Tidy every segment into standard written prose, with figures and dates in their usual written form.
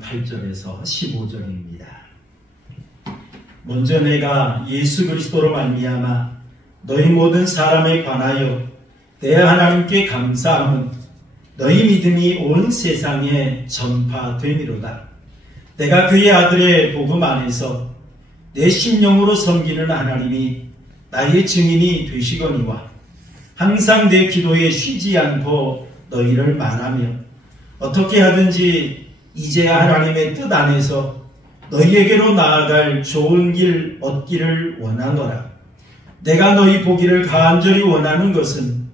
8절에서 15절입니다. 먼저 내가 예수 그리스도로 말미암아 너희 모든 사람에 관하여 내 하나님께 감사함은 너희 믿음이 온 세상에 전파됨이로다. 내가 그의 아들의 복음 안에서 내 심령으로 섬기는 하나님이 나의 증인이 되시거니와 항상 내 기도에 쉬지 않고 너희를 말하며 어떻게 하든지 이제야 하나님의 뜻 안에서 너희에게로 나아갈 좋은 길 얻기를 원하노라. 내가 너희 보기를 간절히 원하는 것은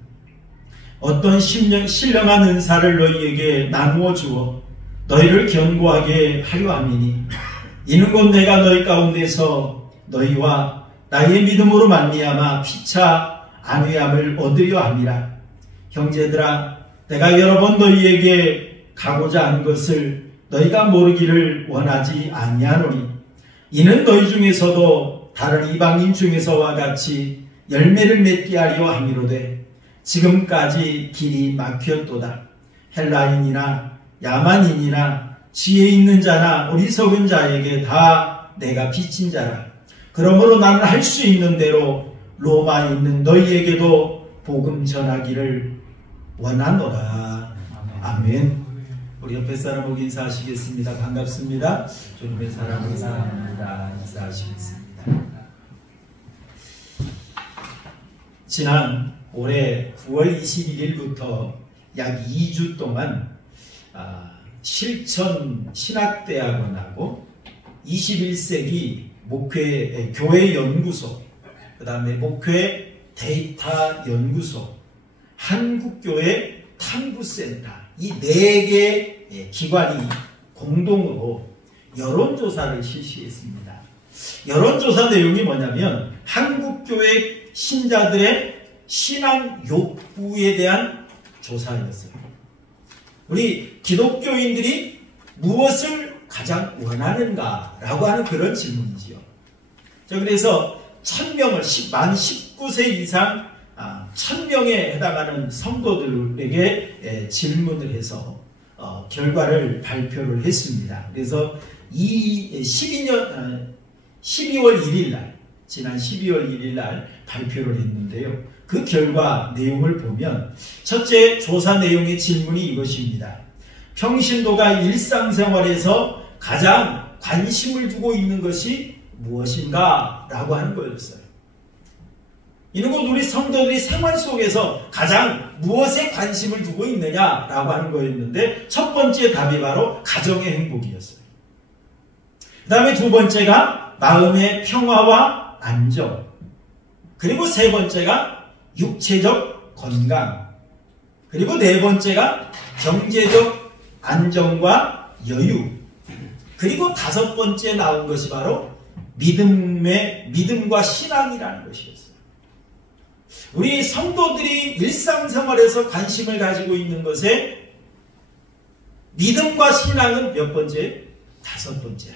어떤 신령한 은사를 너희에게 나누어 주어 너희를 견고하게 하려 함이니 이는 곧 내가 너희 가운데서 너희와 나의 믿음으로 말미암아 피차 안위함을 얻으려 함이라. 형제들아, 내가 여러 번 너희에게 가고자 한 것을 너희가 모르기를 원하지 아니하노니 이는 너희 중에서도 다른 이방인 중에서와 같이 열매를 맺게 하려 함이로되 지금까지 길이 막혔도다. 헬라인이나 야만인이나 지혜 있는 자나 어리석은 자에게 다 내가 빚진 자라. 그러므로 나는 할 수 있는 대로 로마에 있는 너희에게도 복음 전하기를 원하노라. 아멘. 우리 옆에 사람 보고 인사하시겠습니다. 반갑습니다. 주님의 사랑을 사랑합니다. 인사하시겠습니다. 지난 올해 9월 21일부터 약 2주 동안 실천 신학대학원하고 21세기 목회 교회 연구소, 그 다음에 목회 데이터 연구소, 한국교회 탐구센터, 이 4개 기관이 공동으로 여론조사를 실시했습니다. 여론조사 내용이 뭐냐면 한국교회 신자들의 신앙 욕구에 대한 조사였어요. 우리 기독교인들이 무엇을 가장 원하는가라고 하는 그런 질문이지요. 그래서 1000명을 만 19세 이상 1000명에 해당하는 성도들에게 질문을 해서 결과를 발표를 했습니다. 그래서 12월 1일 날, 지난 12월 1일 날 발표를 했는데요. 그 결과 내용을 보면 첫째 조사 내용의 질문이 이것입니다. 평신도가 일상생활에서 가장 관심을 두고 있는 것이 무엇인가? 라고 하는 거였어요. 이는 곧 우리 성도들이 생활 속에서 가장 무엇에 관심을 두고 있느냐라고 하는 거였는데 첫 번째 답이 바로 가정의 행복이었어요. 그 다음에 두 번째가 마음의 평화와 안정, 그리고 세 번째가 육체적 건강, 그리고 네 번째가 경제적 안정과 여유, 그리고 다섯 번째 나온 것이 바로 믿음과 신앙이라는 것이었어요. 우리 성도들이 일상생활에서 관심을 가지고 있는 것에 믿음과 신앙은 몇 번째? 다섯 번째.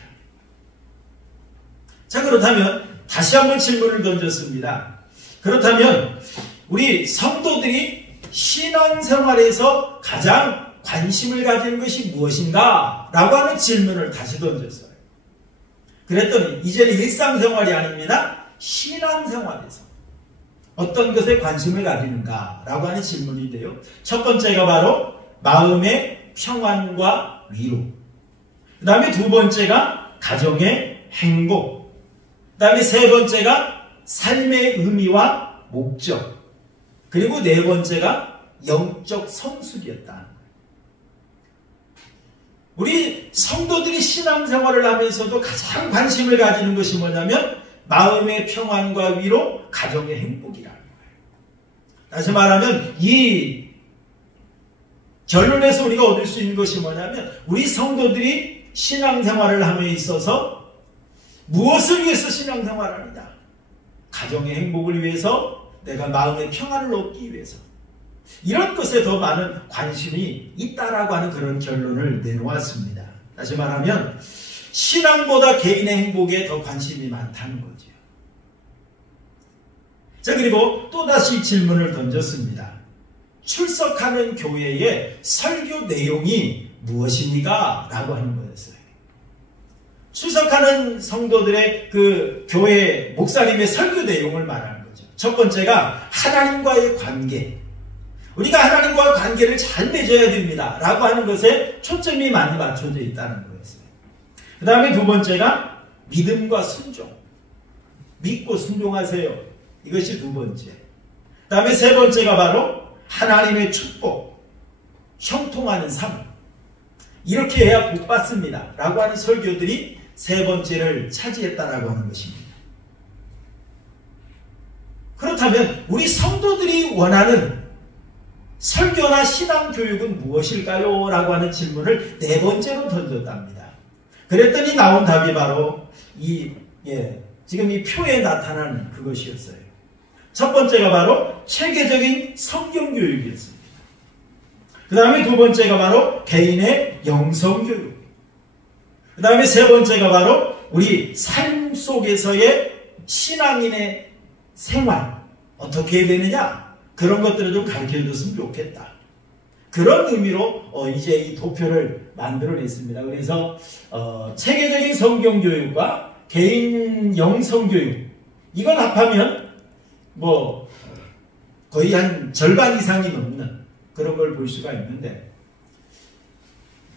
자, 그렇다면 다시 한번 질문을 던졌습니다. 그렇다면 우리 성도들이 신앙생활에서 가장 관심을 가지는 것이 무엇인가? 라고 하는 질문을 다시 던졌어요. 그랬더니 이제는 일상생활이 아닙니다. 신앙생활에서 어떤 것에 관심을 가지는가? 라고 하는 질문인데요. 첫 번째가 바로 마음의 평안과 위로, 그 다음에 두 번째가 가정의 행복, 그 다음에 세 번째가 삶의 의미와 목적, 그리고 네 번째가 영적 성숙이었다. 우리 성도들이 신앙생활을 하면서도 가장 관심을 가지는 것이 뭐냐면 마음의 평안과 위로, 가정의 행복이라는 거예요. 다시 말하면 이 결론에서 우리가 얻을 수 있는 것이 뭐냐면 우리 성도들이 신앙생활을 함에 있어서 무엇을 위해서 신앙생활을 하느냐? 가정의 행복을 위해서, 내가 마음의 평안을 얻기 위해서, 이런 것에 더 많은 관심이 있다라고 하는 그런 결론을 내놓았습니다. 다시 말하면 신앙보다 개인의 행복에 더 관심이 많다는 거죠. 자, 그리고 또다시 질문을 던졌습니다. 출석하는 교회의 설교 내용이 무엇입니까? 라고 하는 거예요. 거였어요. 출석하는 성도들의 그 교회 목사님의 설교 내용을 말하는 거죠. 첫 번째가 하나님과의 관계. 우리가 하나님과의 관계를 잘 맺어야 됩니다. 라고 하는 것에 초점이 많이 맞춰져 있다는 거였어요. 그 다음에 두 번째가 믿음과 순종. 믿고 순종하세요. 이것이 두 번째. 그 다음에 세 번째가 바로 하나님의 축복. 형통하는 삶. 이렇게 해야 복 받습니다. 라고 하는 설교들이 세 번째를 차지했다라고 하는 것입니다. 그렇다면 우리 성도들이 원하는 설교나 신앙교육은 무엇일까요? 라고 하는 질문을 네 번째로 던졌답니다. 그랬더니 나온 답이 바로 지금 이 표에 나타나는 그것이었어요. 첫 번째가 바로 체계적인 성경교육이었습니다. 그 다음에 두 번째가 바로 개인의 영성교육. 그 다음에 세 번째가 바로 우리 삶 속에서의 신앙인의 생활 어떻게 해야 되느냐, 그런 것들을 좀 가르쳐줬으면 좋겠다. 그런 의미로 이제 이 도표를 만들어냈습니다. 그래서 체계적인 성경교육과 개인 영성교육, 이건 합하면 뭐 거의 한 절반 이상이 넘는 그런 걸 볼 수가 있는데,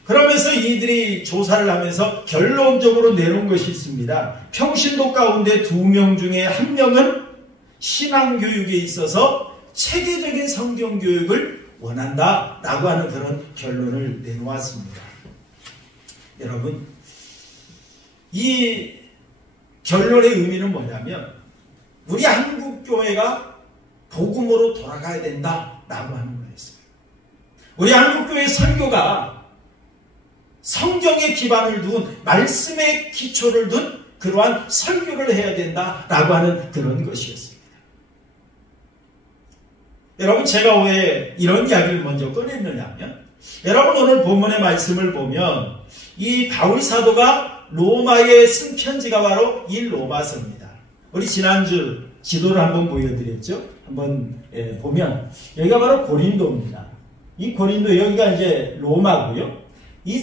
그러면서 이들이 조사를 하면서 결론적으로 내놓은 것이 있습니다. 평신도 가운데 2명 중에 1명은 신앙교육에 있어서 체계적인 성경교육을 원한다라고 하는 그런 결론을 내놓았습니다. 여러분, 이 결론의 의미는 뭐냐면 우리 한국교회가 복음으로 돌아가야 된다라고 하는 거였어요. 우리 한국교회 설교가 성경의 기반을 둔, 말씀의 기초를 둔 그러한 설교를 해야 된다라고 하는 그런 것이었습니다. 여러분, 제가 왜 이런 이야기를 먼저 꺼냈느냐면, 여러분 오늘 본문의 말씀을 보면 이 바울 사도가 로마에 쓴 편지가 바로 이 로마서입니다. 우리 지난주 지도를 한번 보여드렸죠. 한번 보면 여기가 바로 고린도입니다. 이 고린도, 여기가 이제 로마고요.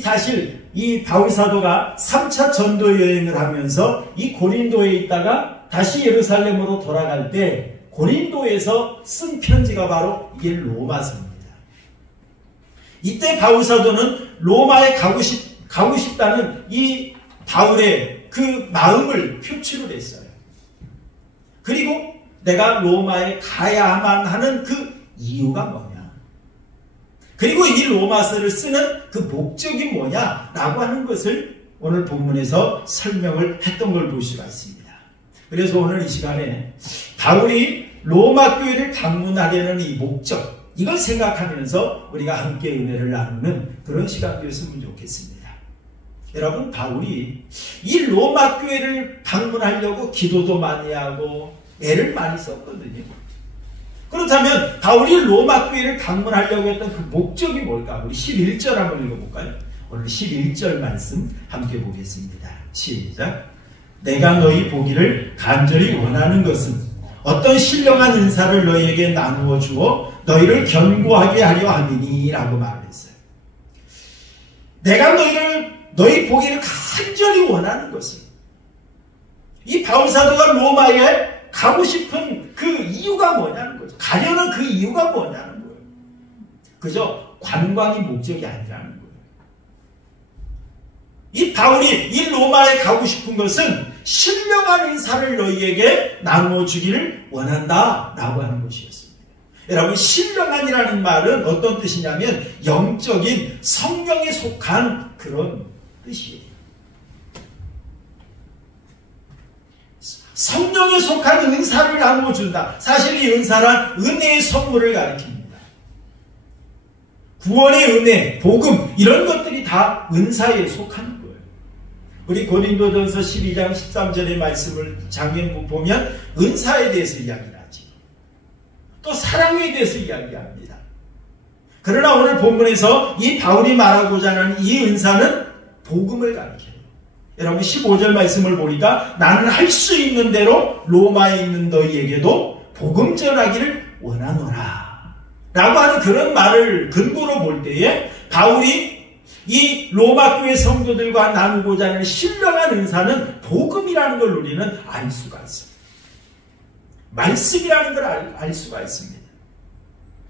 사실 이 바울 사도가 3차 전도 여행을 하면서 이 고린도에 있다가 다시 예루살렘으로 돌아갈 때 고린도에서 쓴 편지가 바로 이 로마서입니다. 이때 바울 사도는 로마에 가고 싶다는 이 바울의 그 마음을 표출을 했어요. 그리고 내가 로마에 가야만 하는 그 이유가 뭐냐, 그리고 이 로마서를 쓰는 그 목적이 뭐냐라고 하는 것을 오늘 본문에서 설명을 했던 걸 볼 수가 있습니다. 그래서 오늘 이 시간에 바울이 로마 교회를 방문하려는 이 목적, 이걸 생각하면서 우리가 함께 은혜를 나누는 그런 시간 되었으면 좋겠습니다. 여러분, 바울이 이 로마 교회를 방문하려고 기도도 많이 하고 애를 많이 썼거든요. 그렇다면 바울이 로마 교회를 방문하려고 했던 그 목적이 뭘까? 우리 11절 한번 읽어볼까요? 오늘 11절 말씀 함께 보겠습니다. 시작. 내가 너희 보기를 간절히 원하는 것은 어떤 신령한 은사를 너희에게 나누어 주어 너희를 견고하게 하려 함이니 라고 말을 했어요. 내가 너희 보기를 간절히 원하는 것은, 이 바울 사도가 로마에 가고 싶은 그 이유가 뭐냐는 거죠. 가려는 그 이유가 뭐냐는 거예요. 그저 관광이 목적이 아니라는 거예요. 이 바울이 이 로마에 가고 싶은 것은 신령한 인사를 너희에게 나누어 주기를 원한다라고 하는 것이었습니다. 여러분, 신령한이라는 말은 어떤 뜻이냐면 영적인 성령에 속한 그런 뜻이에요. 성령에 속한 은사를 나누어 준다. 사실 이 은사란 은혜의 선물을 가리킵니다. 구원의 은혜, 복음, 이런 것들이 다 은사에 속하는 거예요. 우리 고린도전서 12장 13절의 말씀을 장면 보면 은사에 대해서 이야기를 하죠. 또 사랑에 대해서 이야기합니다. 그러나 오늘 본문에서 이 바울이 말하고자 하는 이 은사는 복음을 가리켜요. 여러분, 15절 말씀을 보니까 나는 할 수 있는 대로 로마에 있는 너희에게도 복음 전하기를 원하노라 라고 하는 그런 말을 근거로 볼 때에 바울이 이 로마 교회 성도들과 나누고자 하는 신령한 은사는 복음이라는 걸 우리는 알 수가 있습니다. 말씀이라는 걸 알 수가 있습니다.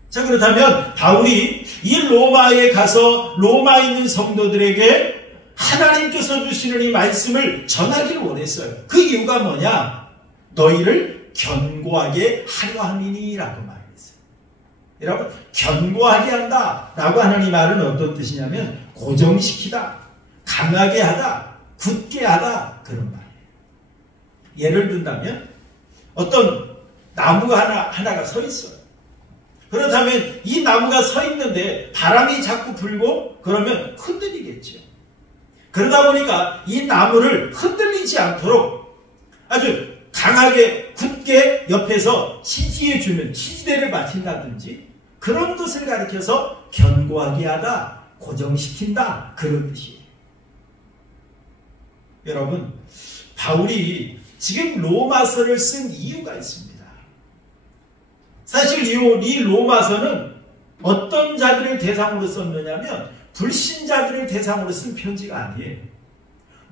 자, 그렇다면 바울이 이 로마에 가서 로마에 있는 성도들에게 하나님께서 주시는 이 말씀을 전하기를 원했어요. 그 이유가 뭐냐? 너희를 견고하게 하려 함이니라고 말했어요. 여러분, 견고하게 한다 라고 하는 이 말은 어떤 뜻이냐면 고정시키다, 강하게 하다, 굳게 하다, 그런 말이에요. 예를 든다면 어떤 나무가 하나가 서 있어요. 그렇다면 이 나무가 서 있는데 바람이 자꾸 불고 그러면 흔들리겠죠. 그러다 보니까 이 나무를 흔들리지 않도록 아주 강하게 굳게 옆에서 지지해주는, 지지대를 맞춘다든지 그런 것을 가리켜서 견고하게 하다, 고정시킨다, 그런 뜻이에요. 여러분, 바울이 지금 로마서를 쓴 이유가 있습니다. 사실 이 로마서는 어떤 자들을 대상으로 썼느냐면 불신자들을 대상으로 쓴 편지가 아니에요.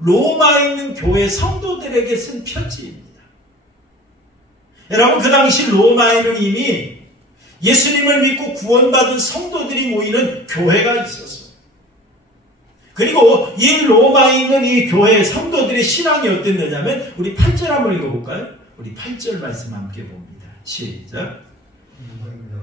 로마에 있는 교회 성도들에게 쓴 편지입니다. 여러분, 그 당시 로마에는 이미 예수님을 믿고 구원받은 성도들이 모이는 교회가 있었어요. 그리고 이 로마에 있는 이 교회 성도들의 신앙이 어땠느냐면 우리 8절 한번 읽어볼까요? 우리 8절 말씀 함께 봅니다. 시작.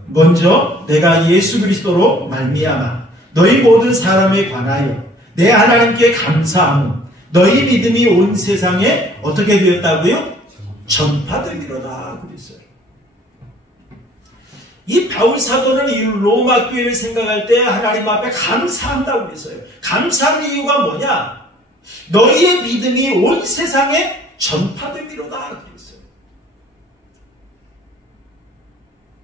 먼저 내가 예수 그리스도로 말미암아 너희 모든 사람에 관하여 내 하나님께 감사함은 너희 믿음이 온 세상에 어떻게 되었다고요? 전파되리로다 그랬어요. 이 바울 사도는 이 로마 교회를 생각할 때 하나님 앞에 감사한다고 그랬어요. 감사하는 이유가 뭐냐? 너희의 믿음이 온 세상에 전파되리로다 그랬어요.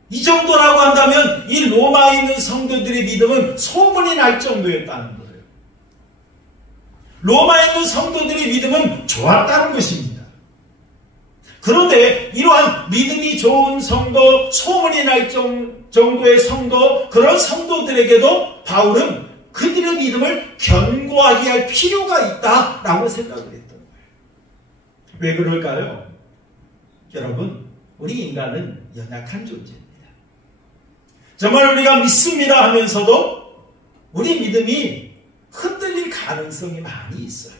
이 정도라고 한다면 이 로마에 있는 성도들의 믿음은 소문이 날 정도였다는 거예요. 로마에 있는 성도들의 믿음은 좋았다는 것입니다. 그런데 이러한 믿음이 좋은 성도, 소문이 날 정도의 성도, 그런 성도들에게도 바울은 그들의 믿음을 견고하게 할 필요가 있다라고 생각을 했던 거예요. 왜 그럴까요? 여러분, 우리 인간은 연약한 존재입니다. 정말 우리가 믿습니다 하면서도 우리 믿음이 흔들릴 가능성이 많이 있어요.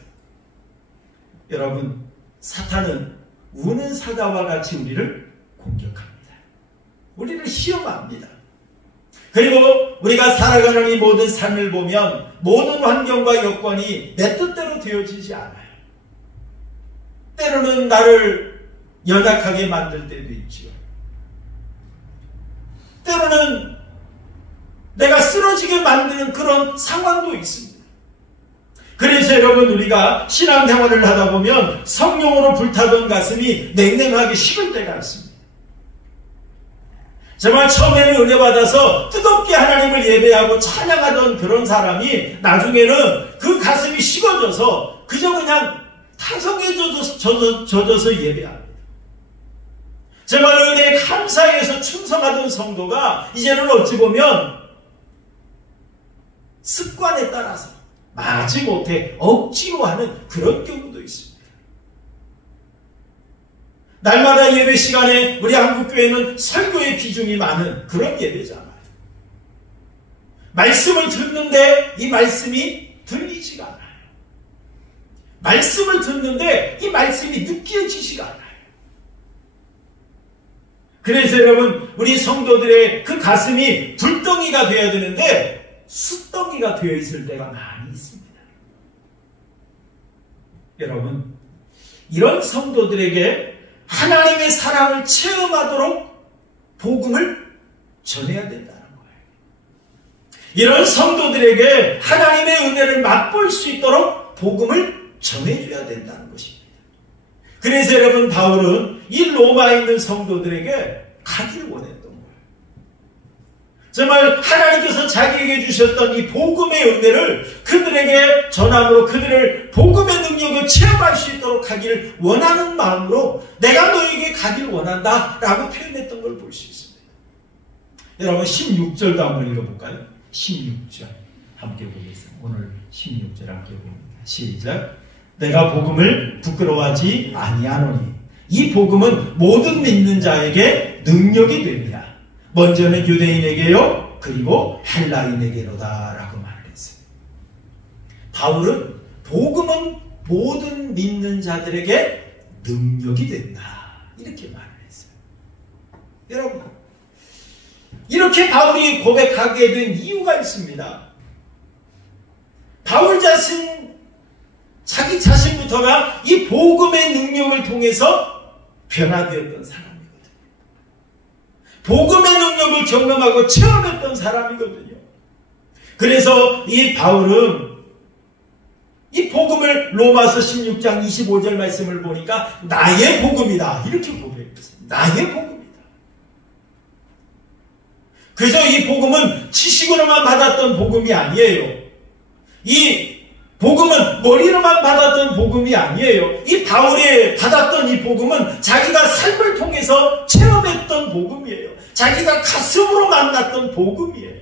여러분, 사탄은 우는 사자와 같이 우리를 공격합니다. 우리를 시험합니다. 그리고 우리가 살아가는 이 모든 삶을 보면 모든 환경과 여건이 내 뜻대로 되어지지 않아요. 때로는 나를 연약하게 만들 때도 있죠. 때로는 내가 쓰러지게 만드는 그런 상황도 있습니다. 그래서 여러분, 우리가 신앙생활을 하다 보면 성령으로 불타던 가슴이 냉랭하게 식을 때가 있습니다. 정말 처음에는 은혜 받아서 뜨겁게 하나님을 예배하고 찬양하던 그런 사람이 나중에는 그 가슴이 식어져서 그저 그냥 타성에 젖어서 예배합니다. 정말 은혜에 감사해서 충성하던 성도가 이제는 어찌 보면 습관에 따라서 마지못해 억지로 하는 그런 경우도 있습니다. 날마다 예배 시간에 우리 한국교회는 설교의 비중이 많은 그런 예배잖아요. 말씀을 듣는데 이 말씀이 들리지가 않아요. 말씀을 듣는데 이 말씀이 느껴지지가 않아요. 그래서 여러분, 우리 성도들의 그 가슴이 불덩이가 되어야 되는데 숯덩이가 되어 있을 때가 많이 있습니다. 여러분, 이런 성도들에게 하나님의 사랑을 체험하도록 복음을 전해야 된다는 거예요. 이런 성도들에게 하나님의 은혜를 맛볼 수 있도록 복음을 전해줘야 된다는 것입니다. 그래서 여러분, 바울은 이 로마에 있는 성도들에게 가기를 원했던 거예요. 정말 하나님께서 자기에게 주셨던 이 복음의 은혜를 그들에게 전함으로 그들을 복음의 능력을 체험할 수 있도록 하기를 원하는 마음으로 내가 너에게 가기를 원한다 라고 표현했던 걸 볼 수 있습니다. 여러분, 16절도 한번 읽어볼까요? 16절 함께 보겠습니다. 오늘 16절 함께 봅니다. 시작. 내가 복음을 부끄러워하지 아니하노니 이 복음은 모든 믿는 자에게 능력이 됩니다. 먼저는 유대인에게요, 그리고 헬라인에게로다 라고 말을 했어요. 바울은 복음은 모든 믿는 자들에게 능력이 된다 이렇게 말을 했어요. 여러분, 이렇게 바울이 고백하게 된 이유가 있습니다. 바울 자기 자신부터가 이 복음의 능력을 통해서 변화되었던 사람이거든요. 복음의 능력을 경험하고 체험했던 사람이거든요. 그래서 이 바울은 이 복음을 로마서 16장 25절 말씀을 보니까 나의 복음이다 이렇게 고백했어요. 나의 복음이다. 그래서 이 복음은 지식으로만 받았던 복음이 아니에요. 이 복음은 머리로만 받았던 복음이 아니에요. 이 바울이 받았던 이 복음은 자기가 삶을 통해서 체험했던 복음이에요. 자기가 가슴으로 만났던 복음이에요.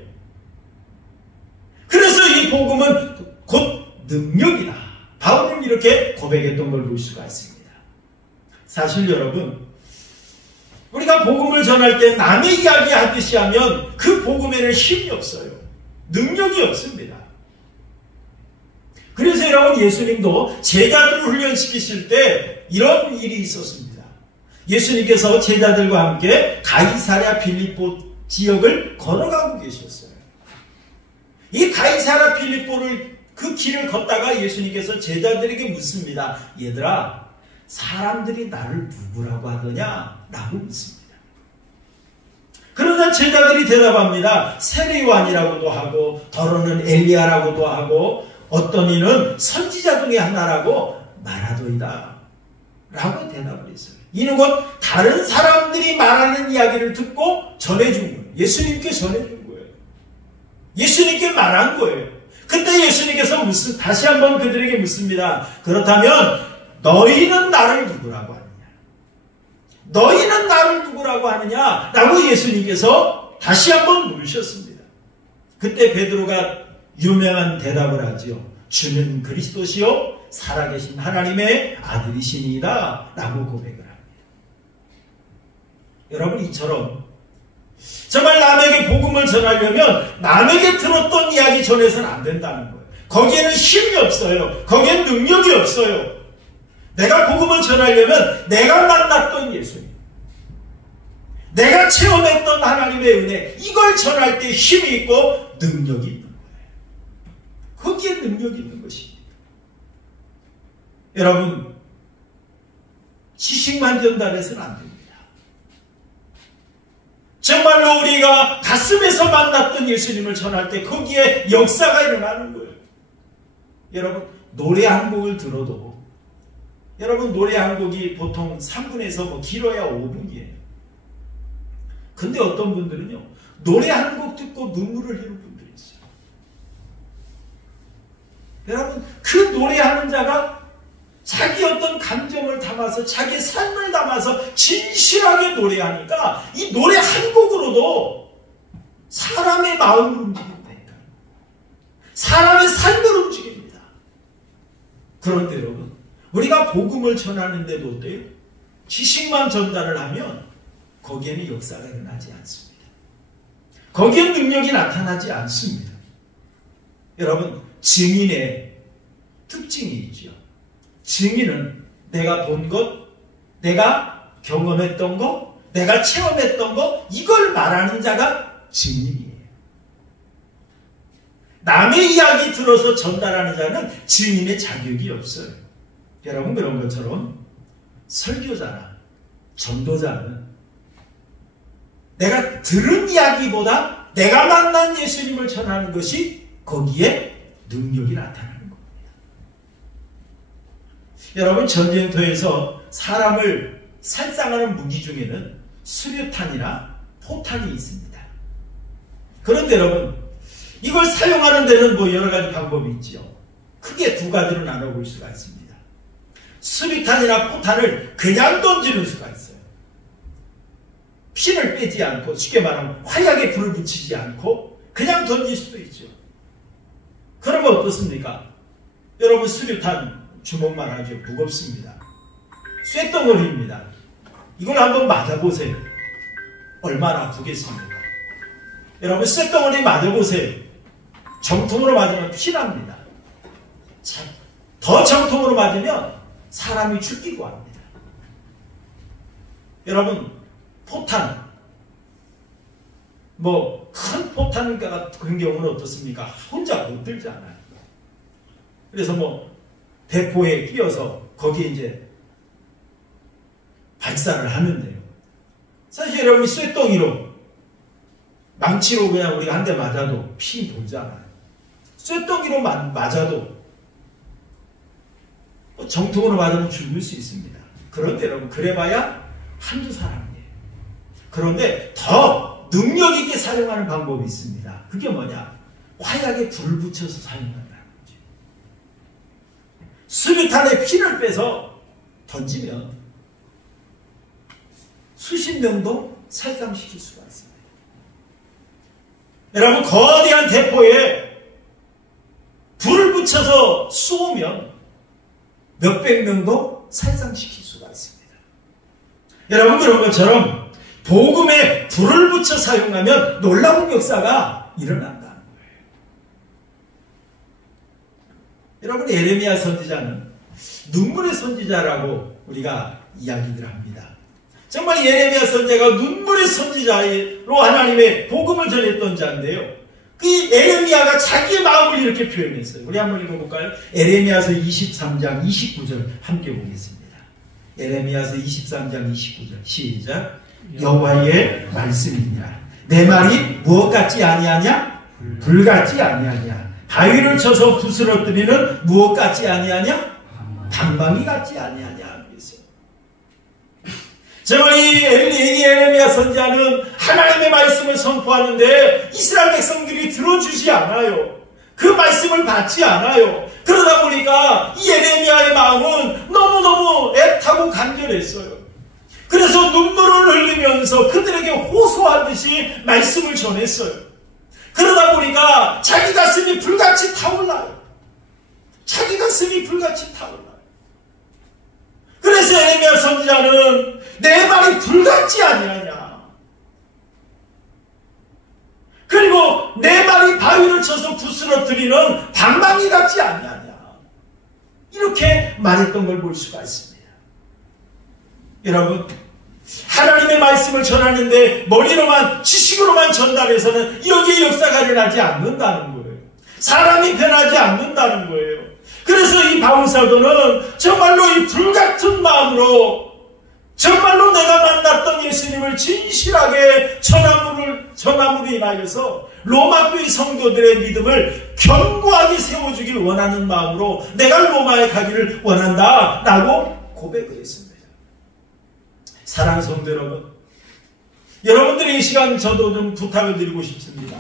그래서 이 복음은 곧 능력이다. 바울은 이렇게 고백했던 걸 볼 수가 있습니다. 사실 여러분, 우리가 복음을 전할 때 남의 이야기 하듯이 하면 그 복음에는 힘이 없어요. 능력이 없습니다. 그래서 여러분, 예수님도 제자들을 훈련시키실 때 이런 일이 있었습니다. 예수님께서 제자들과 함께 가이사랴 빌립보 지역을 걸어가고 계셨어요. 이 가이사랴 빌립보를 그 길을 걷다가 예수님께서 제자들에게 묻습니다. 얘들아, 사람들이 나를 누구라고 하더냐? 라고 묻습니다. 그러자 제자들이 대답합니다. 세례요한이라고도 하고 더러는 엘리야라고도 하고 어떤 이는 선지자 중에 하나라고 말하더이다 라고 대답을 했어요. 이는 곧 다른 사람들이 말하는 이야기를 듣고 전해준 거예요. 예수님께 전해준 거예요. 예수님께 말한 거예요. 그때 예수님께서 다시 한번 그들에게 묻습니다. 그렇다면 너희는 나를 누구라고 하느냐? 너희는 나를 누구라고 하느냐? 라고 예수님께서 다시 한번 물으셨습니다. 그때 베드로가 유명한 대답을 하지요. 주는 그리스도시요 살아계신 하나님의 아들이시니이다 라고 고백을 합니다. 여러분, 이처럼 정말 남에게 복음을 전하려면 남에게 들었던 이야기 전해서는 안 된다는 거예요. 거기에는 힘이 없어요. 거기에는 능력이 없어요. 내가 복음을 전하려면 내가 만났던 예수님, 내가 체험했던 하나님의 은혜, 이걸 전할 때 힘이 있고 능력이 있는 거예요. 거기에 능력이 있는 것입니다. 여러분, 지식만 전달해서는 안 됩니다. 정말로 우리가 가슴에서 만났던 예수님을 전할 때 거기에 역사가 일어나는 거예요. 여러분, 노래 한 곡을 들어도 여러분, 노래 한 곡이 보통 3분에서 뭐 길어야 5분이에요. 근데 어떤 분들은요, 노래 한 곡 듣고 눈물을 흘리는 분들이 있어요. 여러분, 그 노래하는 자가 자기 어떤 감정을 담아서 자기 삶을 담아서 진실하게 노래하니까 이 노래 한 곡으로도 사람의 마음을 움직인다니까요. 사람의 삶을 움직입니다. 그런데 여러분, 우리가 복음을 전하는데도 어때요? 지식만 전달을 하면 거기에는 역사가 일어나지 않습니다. 거기에 능력이 나타나지 않습니다. 여러분, 증인의 특징이 있죠. 증인은 내가 본 것, 내가 경험했던 것, 내가 체험했던 것, 이걸 말하는 자가 증인이에요. 남의 이야기 들어서 전달하는 자는 증인의 자격이 없어요. 여러분, 그런 것처럼 설교자나 전도자는 내가 들은 이야기보다 내가 만난 예수님을 전하는 것이 거기에 능력이 나타나는 겁니다. 여러분, 전쟁터에서 사람을 살상하는 무기 중에는 수류탄이나 포탄이 있습니다. 그런데 여러분, 이걸 사용하는 데는 뭐 여러 가지 방법이 있죠. 크게 두 가지로 나눠볼 수가 있습니다. 수류탄이나 포탄을 그냥 던지는 수가 있어요. 피를 빼지 않고, 쉽게 말하면 화약에 불을 붙이지 않고 그냥 던질 수도 있죠. 그러면 어떻습니까? 여러분, 수류탄 주먹만 하죠. 무겁습니다. 쇳덩어리입니다. 이걸 한번 맞아보세요. 얼마나 아프겠습니까? 여러분, 쇳덩어리 맞아보세요. 정통으로 맞으면 피납니다. 자, 더 정통으로 맞으면 사람이 죽기도 합니다. 여러분, 포탄, 큰 포탄 같은 경우는 어떻습니까? 혼자 못 들잖아요. 그래서 대포에 끼어서 거기에 이제 발사를 하는데요. 사실 여러분, 쇳덩이로, 망치로 그냥 우리가 한 대 맞아도 피 돌잖아요. 쇳덩이로 맞아도 정통으로 맞으면 죽을 수 있습니다. 그런데 여러분, 그래봐야 한두 사람이에요. 그런데 더 능력 있게 사용하는 방법이 있습니다. 그게 뭐냐? 화약에 불을 붙여서 사용한다는 거죠. 수류탄에 피를 빼서 던지면 수십 명도 살상시킬 수가 있습니다. 여러분, 거대한 대포에 불을 붙여서 쏘면 몇백 명도 살상시킬 수가 있습니다. 여러분, 그런 것처럼 복음에 불을 붙여 사용하면 놀라운 역사가 일어난다는 거예요. 여러분, 예레미야 선지자는 눈물의 선지자라고 우리가 이야기를 합니다. 정말 예레미야 선지자가 눈물의 선지자로 하나님의 복음을 전했던 자인데요. 그 예레미야가 자기의 마음을 이렇게 표현했어요. 우리 한번 읽어볼까요? 예레미야서 23장 29절 함께 보겠습니다. 예레미야서 23장 29절 시작. 여호와의 말씀이니라. 내 말이 무엇 같지 아니하냐? 불 같지 아니하냐? 바위를 쳐서 부스러뜨리는 무엇 같지 아니하냐? 방망이 같지 아니하냐? 정말 이 예레미야 선지자는 하나님의 말씀을 선포하는데 이스라엘 백성들이 들어주지 않아요. 그 말씀을 받지 않아요. 그러다 보니까 이 예레미야의 마음은 너무너무 애타고 간절했어요. 그래서 눈물을 흘리면서 그들에게 호소하듯이 말씀을 전했어요. 그러다 보니까 자기 가슴이 불같이 타올라요. 자기 가슴이 불같이 타올라요. 그래서 예레미야 선지자는 내 말이 불같지 아니하냐? 그리고 내 말이 바위를 쳐서 부스러뜨리는 방망이 같지 아니하냐? 이렇게 말했던 걸 볼 수가 있습니다. 여러분, 하나님의 말씀을 전하는데 머리로만, 지식으로만 전달해서는 여기에 역사가 일어나지 않는다는 거예요. 사람이 변하지 않는다는 거예요. 그래서 이 바울사도는 정말로 이 불같은 마음으로 정말로 내가 만났던 예수님을 진실하게 전함으로 인하여서 로마교회 성도들의 믿음을 견고하게 세워주길 원하는 마음으로 내가 로마에 가기를 원한다 라고 고백을 했습니다. 사랑하는 성도 여러분, 여러분들의 이 시간 저도 좀 부탁을 드리고 싶습니다.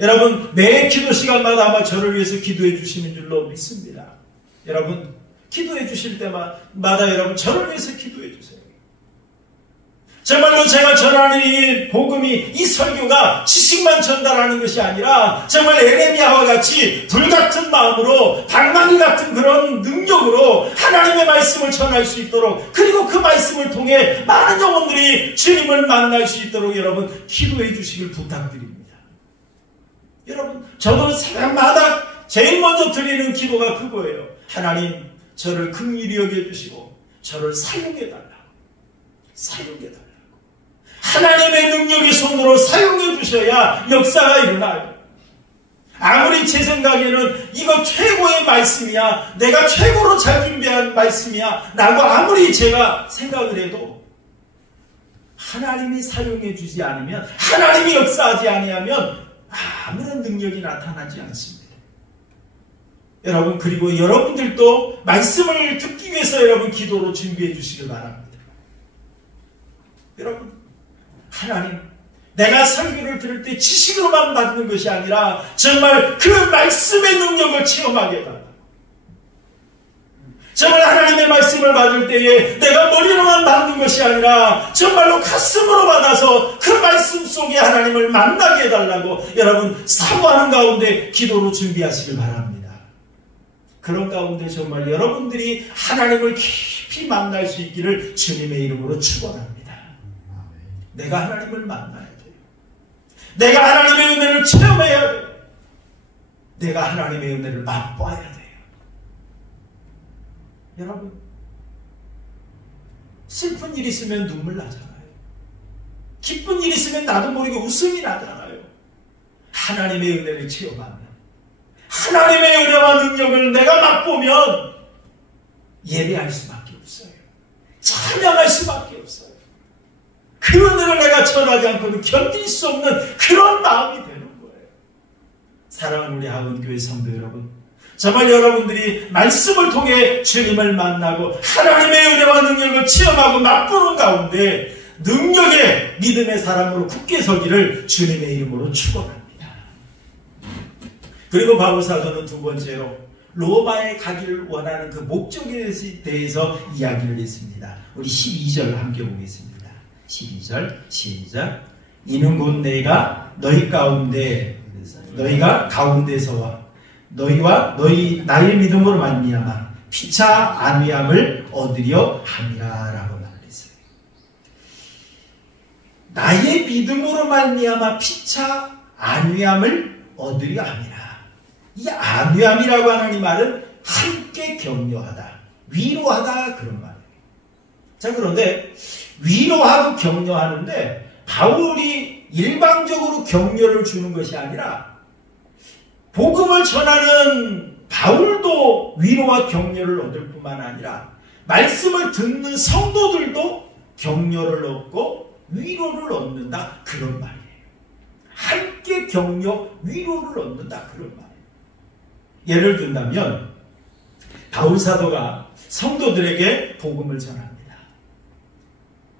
여러분, 매 기도 시간마다 아마 저를 위해서 기도해 주시는 줄로 믿습니다. 여러분, 기도해 주실 때마다 여러분 저를 위해서 기도해 주세요. 정말로 제가 전하는 이 복음이, 이 설교가 지식만 전달하는 것이 아니라 정말 예레미야와 같이 불같은 마음으로, 방망이 같은 그런 능력으로 하나님의 말씀을 전할 수 있도록, 그리고 그 말씀을 통해 많은 영혼들이 주님을 만날 수 있도록 여러분 기도해 주시길 부탁드립니다. 여러분, 저도 새벽마다 제일 먼저 드리는 기도가 그거예요. 하나님, 저를 긍휼히 여겨주시고 저를 사용해달라고. 하나님의 능력의 손으로 사용해 주셔야 역사가 일어나요. 아무리 제 생각에는 이거 최고의 말씀이야, 내가 최고로 잘 준비한 말씀이야 라고 아무리 제가 생각을 해도 하나님이 사용해 주지 않으면, 하나님이 역사하지 아니하면 아무런 능력이 나타나지 않습니다. 여러분, 그리고 여러분들도 말씀을 듣기 위해서 여러분 기도로 준비해 주시길 바랍니다. 여러분, 하나님, 내가 설교를 들을 때 지식으로만 받는 것이 아니라 정말 그 말씀의 능력을 체험하게 해달라. 정말 하나님의 말씀을 받을 때에 내가 머리로만 받는 것이 아니라 정말로 가슴으로 받아서 그 말씀 속에 하나님을 만나게 해달라고 여러분 사모하는 가운데 기도로 준비하시길 바랍니다. 그런 가운데 정말 여러분들이 하나님을 깊이 만날 수 있기를 주님의 이름으로 축원합니다. 내가 하나님을 만나야 돼요. 내가 하나님의 은혜를 체험해야 돼요. 내가 하나님의 은혜를 맛봐야 돼요. 여러분, 슬픈 일 있으면 눈물 나잖아요. 기쁜 일 있으면 나도 모르게 웃음이 나잖아요. 하나님의 은혜를 체험하면, 하나님의 은혜와 능력을 내가 맛보면 예배할 수밖에 없어요. 찬양할 수밖에 없어요. 그 은혜를 내가 전하지 않고는 견딜 수 없는 그런 마음이 되는 거예요. 사랑하는 우리 하원교회 성도 여러분, 정말 여러분들이 말씀을 통해 주님을 만나고 하나님의 은혜와 능력을 체험하고 맛보는 가운데 능력의 믿음의 사람으로 굳게 서기를 주님의 이름으로 축원합니다. 그리고 바울 사도는 두 번째로 로마에 가기를 원하는 그 목적에 대해서 이야기를 했습니다. 우리 12절 함께 보겠습니다. 12절 시작. 이는 곧 내가 너희가 가운데서와 너희와 나의 믿음으로 말미암아 피차 안위함을 얻으려 함이라 라고 말했어요. 나의 믿음으로 말미암아 피차 안위함을 얻으려 함이라. 이 안위함이라고 하는 이 말은 함께 격려하다, 위로하다 그런 말이에요. 자, 그런데 위로하고 격려하는데 바울이 일방적으로 격려를 주는 것이 아니라 복음을 전하는 바울도 위로와 격려를 얻을 뿐만 아니라 말씀을 듣는 성도들도 격려를 얻고 위로를 얻는다 그런 말이에요. 함께 격려, 위로를 얻는다 그런 말이에요. 예를 든다면 바울 사도가 성도들에게 복음을 전합니다.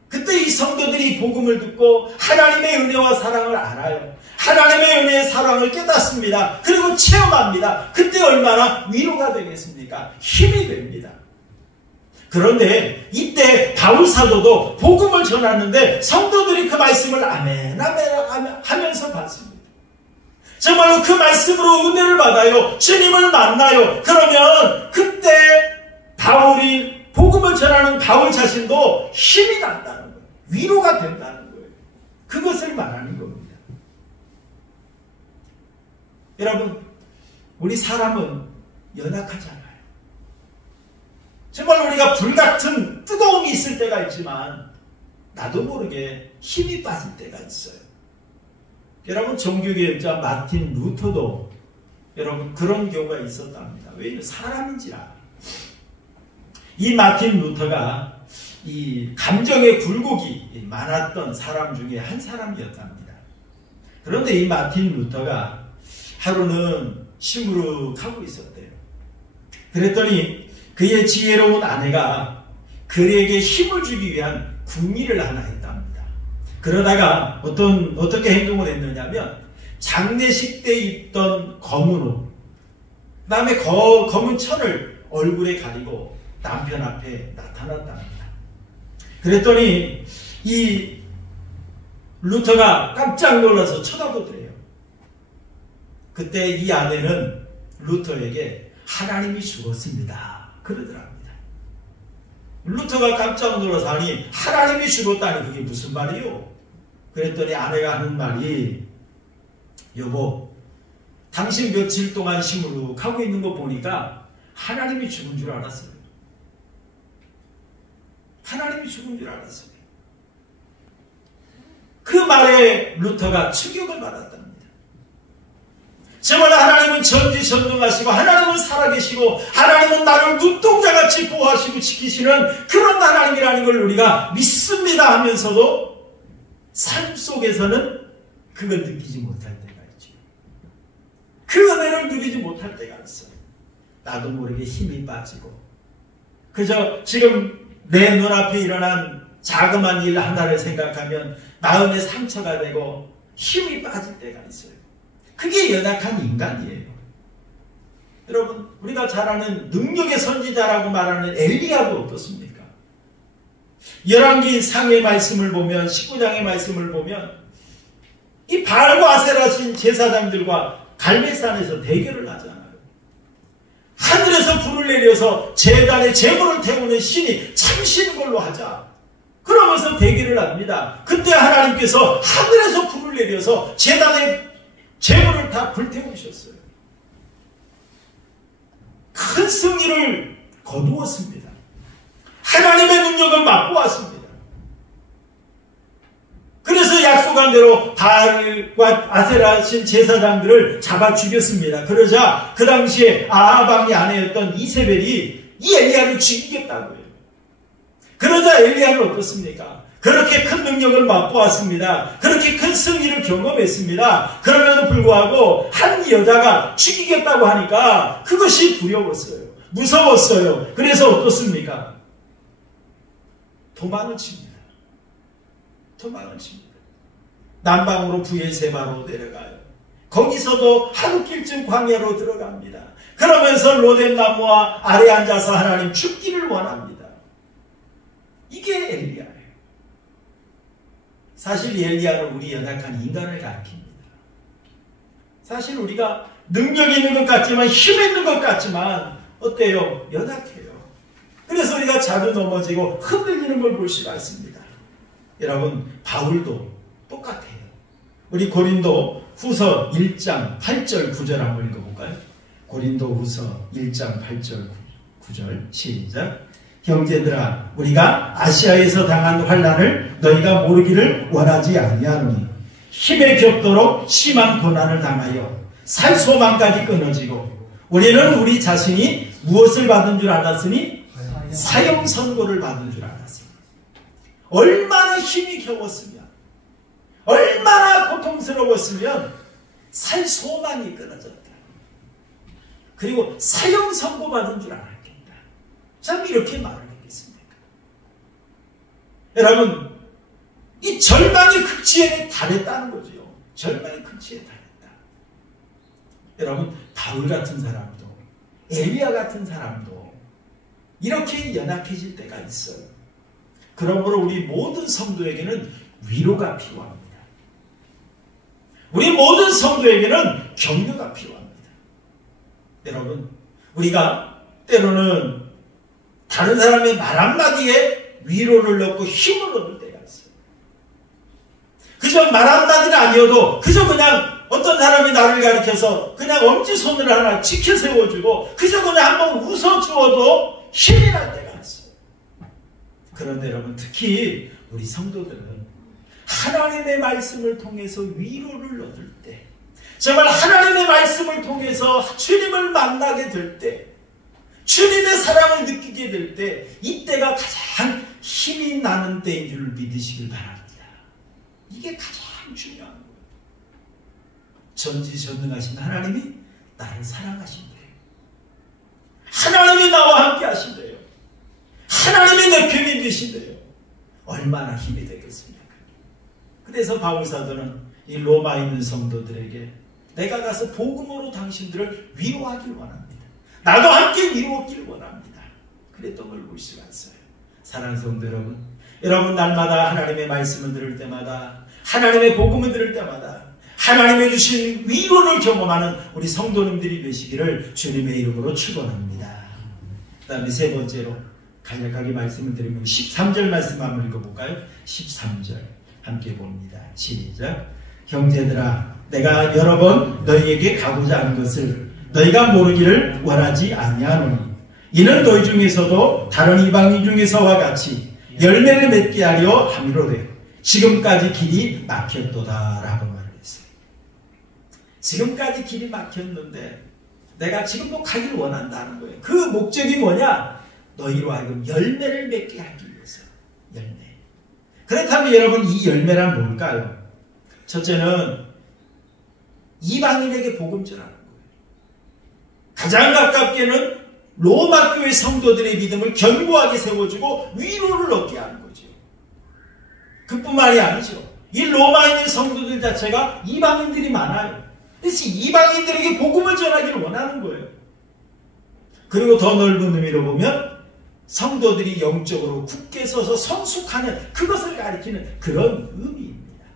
그때 이 성도들이 복음을 듣고 하나님의 은혜와 사랑을 알아요. 하나님의 은혜의 사랑을 깨닫습니다. 그리고 체험합니다. 그때 얼마나 위로가 되겠습니까? 힘이 됩니다. 그런데 이때 바울 사도도 복음을 전하는데 성도들이 그 말씀을 아멘 하면서 받습니다. 정말로 그 말씀으로 은혜를 받아요. 주님을 만나요. 그러면 그때 바울이 복음을 전하는 바울 자신도 힘이 난다는 거예요. 위로가 된다는 거예요. 그것을 말하는 겁니다. 여러분, 우리 사람은 연약하잖아요. 정말 우리가 불같은 뜨거움이 있을 때가 있지만 나도 모르게 힘이 빠질 때가 있어요. 여러분, 종교개혁자 마틴 루터도 여러분 그런 경우가 있었답니다. 왜냐하면 사람인지라. 이 마틴 루터가 이 감정의 굴곡이 많았던 사람 중에 한 사람이었답니다. 그런데 이 마틴 루터가 하루는 시무룩하고 있었대요. 그랬더니 그의 지혜로운 아내가 그에게 힘을 주기 위한 궁리를 하나 했답니다. 그러다가 어떻게 행동을 했느냐면 장례식 때 입던 검은 옷, 그 다음에 검은 천을 얼굴에 가리고 남편 앞에 나타났답니다. 그랬더니 이 루터가 깜짝 놀라서 쳐다보더래요. 그때 이 아내는 루터에게 하나님이 죽었습니다 그러더랍니다. 루터가 깜짝 놀라서 아니 하나님이 죽었다니 그게 무슨 말이요? 그랬더니 아내가 하는 말이 여보, 당신 며칠 동안 시무룩하고 있는 거 보니까 하나님이 죽은 줄 알았어요. 하나님이 죽은 줄 알았어요. 그 말에 루터가 충격을 받았답니다. 정말 하나님은 전지전능하시고 하나님은 살아계시고 하나님은 나를 눈동자같이 보호하시고 지키시는 그런 하나님이라는 걸 우리가 믿습니다 하면서도 삶 속에서는 그걸 느끼지 못할 때가 있죠. 그 은혜를 누리지 못할 때가 있어요. 나도 모르게 힘이 빠지고 그저 지금 내 눈앞에 일어난 자그마한 일 하나를 생각하면 마음에 상처가 되고 힘이 빠질 때가 있어요. 그게 연약한 인간이에요. 여러분, 우리가 잘 아는 능력의 선지자라고 말하는 엘리야도 어떻습니까? 열왕기 상의 말씀을 보면, 19장의 말씀을 보면 이 바알과 아세라신 제사장들과 갈멜산에서 대결을 하잖아요. 하늘에서 불을 내려서 제단에 제물을 태우는 신이 참신 걸로 하자. 그러면서 대결을 합니다. 그때 하나님께서 하늘에서 불을 내려서 제단에 제물을 다 불태우셨어요. 큰 승리를 거두었습니다. 하나님의 능력을 맛보았습니다. 그래서 약속한 대로 바알과 아세라신 제사장들을 잡아 죽였습니다. 그러자 그 당시에 아합 왕의 아내였던 이세벨이 이 엘리야를 죽이겠다고 해요. 그러자 엘리야는 어떻습니까? 그렇게 큰 능력을 맛보았습니다. 그렇게 큰 승리를 경험했습니다. 그럼에도 불구하고 한 여자가 죽이겠다고 하니까 그것이 두려웠어요. 무서웠어요. 그래서 어떻습니까? 도망을 칩니다. 도망을 칩니다. 남방으로 부엘세바로 내려가요. 거기서도 한 길쯤 광야로 들어갑니다. 그러면서 로뎀나무와 아래 앉아서 하나님 죽기를 원합니다. 이게 엘리야예요. 사실 이 엘리야는 우리 연약한 인간을 가리킵니다. 사실 우리가 능력 있는 것 같지만, 힘 있는 것 같지만 어때요? 연약해요. 그래서 우리가 자주 넘어지고 흔들리는 걸 볼 수가 있습니다. 여러분, 바울도 똑같아요. 우리 고린도 후서 1장 8절 9절 한번 읽어볼까요? 고린도 후서 1장 8절 9절 시작. 형제들아, 우리가 아시아에서 당한 환난을 너희가 모르기를 원하지 아니하노니 힘에 겹도록 심한 고난을 당하여 살 소망까지 끊어지고 우리는 우리 자신이 무엇을 받은 줄 알았으니 사형 선고를 받은 줄 알았습니다. 얼마나 힘이 겨웠으면, 얼마나 고통스러웠으면 살 소망이 끊어졌다. 그리고 사형 선고받은 줄 알았겠다. 참 이렇게 말을 하겠습니까? 여러분, 이 절망의 극치에 달했다는 거죠. 절망의 극치에 달했다. 여러분, 바울 같은 사람도, 엘리야 같은 사람도 이렇게 연약해질 때가 있어요. 그러므로 우리 모든 성도에게는 위로가 필요합니다. 우리 모든 성도에게는 격려가 필요합니다. 여러분, 우리가 때로는 다른 사람의 말 한마디에 위로를 얻고 힘을 얻을 때가 있어요. 그저 말 한마디는 아니어도 그저 그냥 어떤 사람이 나를 가리켜서 그냥 엄지손을 하나 지켜 세워주고 그저 그냥 한번 웃어주어도 힘이 날 때가 있어요. 그런데 여러분, 특히 우리 성도들은 하나님의 말씀을 통해서 위로를 얻을 때, 정말 하나님의 말씀을 통해서 주님을 만나게 될 때, 주님의 사랑을 느끼게 될 때, 이때가 가장 힘이 나는 때인 줄 믿으시길 바랍니다. 이게 가장 중요한 거예요. 전지전능하신 하나님이 나를 사랑하신대요. 하나님이 나와 함께 하신대요. 하나님이 내 편이 되신대요. 얼마나 힘이 되겠습니까? 그래서 바울사도는 이 로마에 있는 성도들에게 내가 가서 복음으로 당신들을 위로하길 원합니다. 나도 함께 위로하길 원합니다. 그랬던 걸 볼 수가 있어요. 사랑하는 성도 여러분, 여러분 날마다 하나님의 말씀을 들을 때마다, 하나님의 복음을 들을 때마다 하나님의 주신 위로를 경험하는 우리 성도님들이 되시기를 주님의 이름으로 축원합니다. 그 다음에 세 번째로 간략하게 말씀을 드리면 13절 말씀 한번 읽어볼까요? 13절 함께 봅니다. 시작. 형제들아, 내가 여러 번 너희에게 가고자 하는 것을 너희가 모르기를 원하지 아니하노니 이는 너희 중에서도 다른 이방인 중에서와 같이 열매를 맺게 하려 함이로되 지금까지 길이 막혔도다 라고 말을 했어요. 지금까지 길이 막혔는데 내가 지금도 가기를 원한다는 거예요. 그 목적이 뭐냐? 너희로 하여금 열매를 맺게 하기 위해서. 열매. 그렇다면 여러분, 이 열매란 뭘까요? 첫째는 이방인에게 복음 전하는 거예요. 가장 가깝게는 로마 교회 성도들의 믿음을 견고하게 세워주고 위로를 얻게 하는 거죠. 그뿐만이 아니죠. 이 로마에 있는 성도들 자체가 이방인들이 많아요. 그래서 이방인들에게 복음을 전하기를 원하는 거예요. 그리고 더 넓은 의미로 보면 성도들이 영적으로 굳게 서서 성숙하는 그것을 가리키는 그런 의미입니다.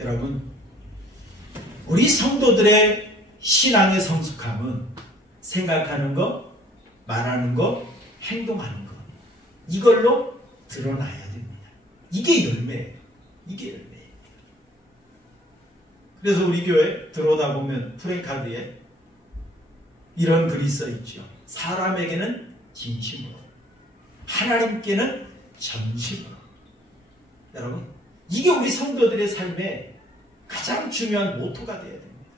여러분, 우리 성도들의 신앙의 성숙함은 생각하는 것, 말하는 것, 행동하는 것, 이걸로 드러나야 됩니다. 이게 열매예요. 이게 열매예요. 그래서 우리 교회 들어오다 보면 프랜카드에 이런 글이 써 있죠. 사람에게는 진심으로, 하나님께는 전심으로. 여러분, 이게 우리 성도들의 삶의 가장 중요한 모토가 되어야 됩니다.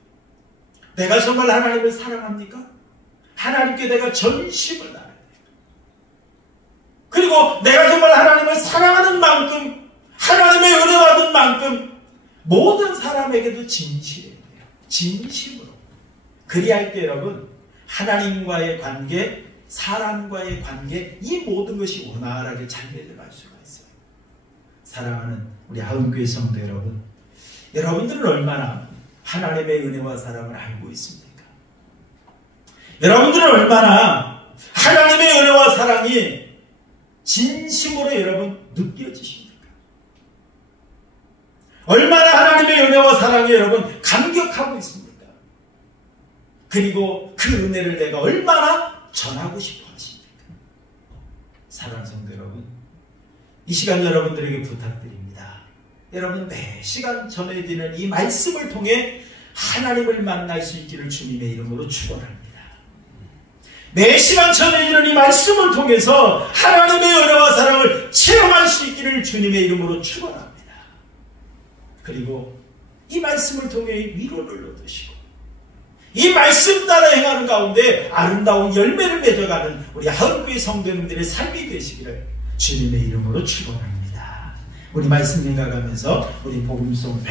내가 정말 하나님을 사랑합니까? 하나님께 내가 전심을 다해야 돼요. 그리고 내가 정말 하나님을 사랑하는 만큼, 하나님의 은혜 받은 만큼 모든 사람에게도 진실해야 돼요. 진심으로. 그리할 때 여러분, 하나님과의 관계, 사람과의 관계, 이 모든 것이 원활하게 잘 맺어갈 수가 있어요. 사랑하는 우리 하은교회 성도 여러분, 여러분들은 얼마나 하나님의 은혜와 사랑을 알고 있습니까? 여러분들은 얼마나 하나님의 은혜와 사랑이 진심으로 여러분 느껴지십니까? 얼마나 하나님의 은혜와 사랑에 여러분 감격하고 있습니까? 그리고 그 은혜를 내가 얼마나 전하고 싶어 하십니까? 사랑하는 성도 여러분, 이 시간 여러분들에게 부탁드립니다. 여러분, 매 시간 전해지는 이 말씀을 통해 하나님을 만날 수 있기를 주님의 이름으로 축원합니다. 매 시간 전해지는 이 말씀을 통해서 하나님의 은혜와 사랑을 체험할 수 있기를 주님의 이름으로 축원합니다. 그리고 이 말씀을 통해 위로를 얻으시고 이 말씀 따라 행하는 가운데 아름다운 열매를 맺어가는 우리 하은교회 성도님들의 삶이 되시기를 주님의 이름으로 축원합니다. 우리 말씀 읽어가면서 우리 복음송